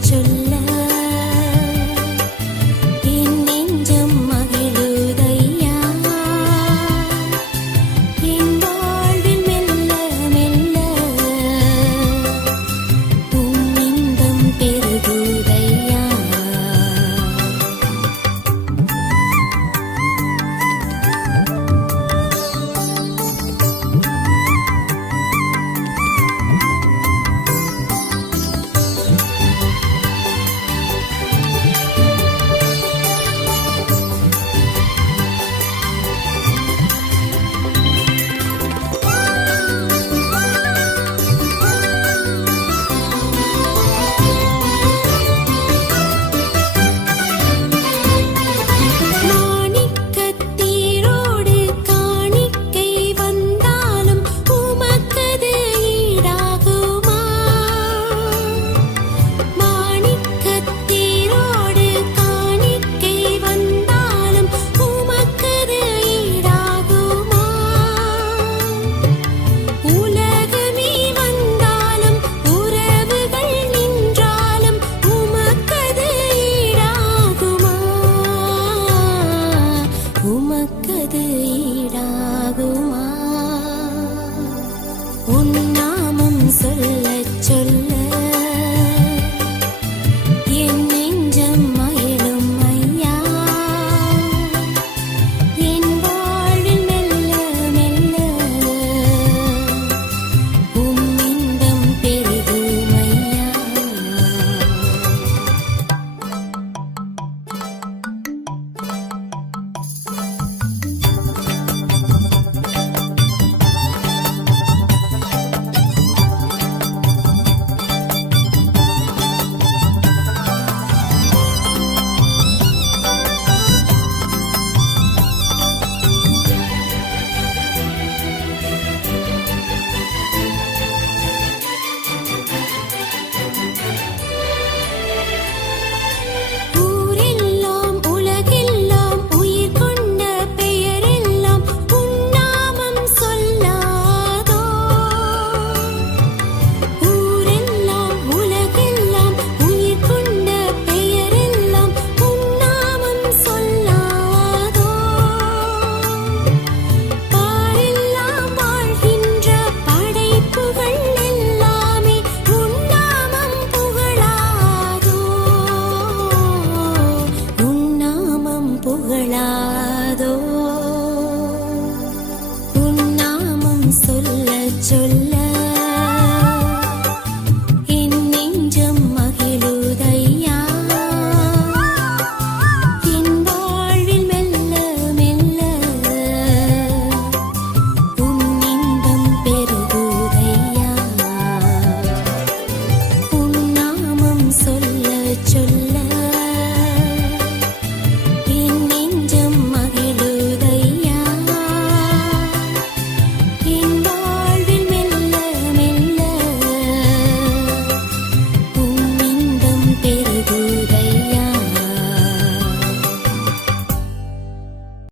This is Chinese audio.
चुल्ल